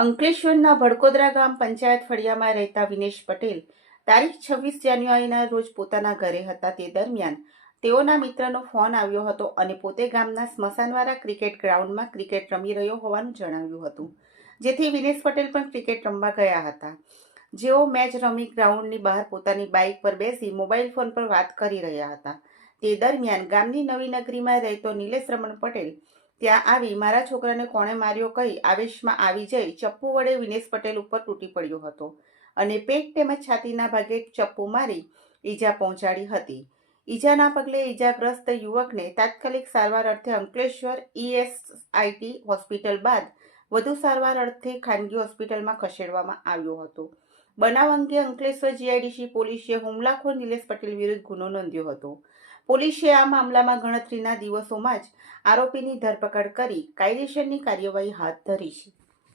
અંકલેશ્વરના ભડકોદરા ગામ પંચાયત ફળિયામાં રહેતા વિનેશ પટેલ તારીખ 26 જાન્યુઆરીના રોજ પોતાના ઘરે હતા. તે દરમિયાન તેઓના મિત્રનો ફોન આવ્યો હતો અને પોતે ગામના સ્મશાનવાળા ક્રિકેટ ગ્રાઉન્ડમાં ક્રિકેટ રમી રહ્યો હોવાનું જણાવ્યું હતું, જેથી વિનેશ પટેલ પણ ક્રિકેટ રમવા ગયા હતા. જેઓ મેચ રમી ગ્રાઉન્ડની બહાર પોતાની બાઇક પર બેસી મોબાઈલ ફોન પર વાત કરી રહ્યા હતા. તે દરમિયાન ગામની નવી નગરીમાં રહેતો નિલેશ રમણ પટેલ ત્યાં આવી મારા છોકરાને કોણે માર્યો કહી આવેશમાં આવી જઈ ચપ્પુ વડે વિનેશ પટેલ ઉપર તૂટી પડ્યો હતો અને પેટ તેમજ છાતીના ભાગે ચપ્પુ મારી ઈજા પહોંચાડી હતી. ઈજાના પગલે ઈજાગ્રસ્ત યુવકને તાત્કાલિક સારવાર અર્થે અંકલેશ્વર ESIT હોસ્પિટલ બાદ વધુ સારવાર અર્થે ખાનગી હોસ્પિટલમાં ખસેડવામાં આવ્યો હતો. બનાવ અંગે અંકલેશ્વર GIDC પોલીસે હુમલાખોર નિલેશ પટેલ વિરુદ્ધ ગુનો નોંધ્યો હતો. પોલીસે આ મામલામાં ગણતરીના દિવસોમાં જ આરોપીની ધરપકડ કરી કાયદેસરની કાર્યવાહી હાથ ધરી છે.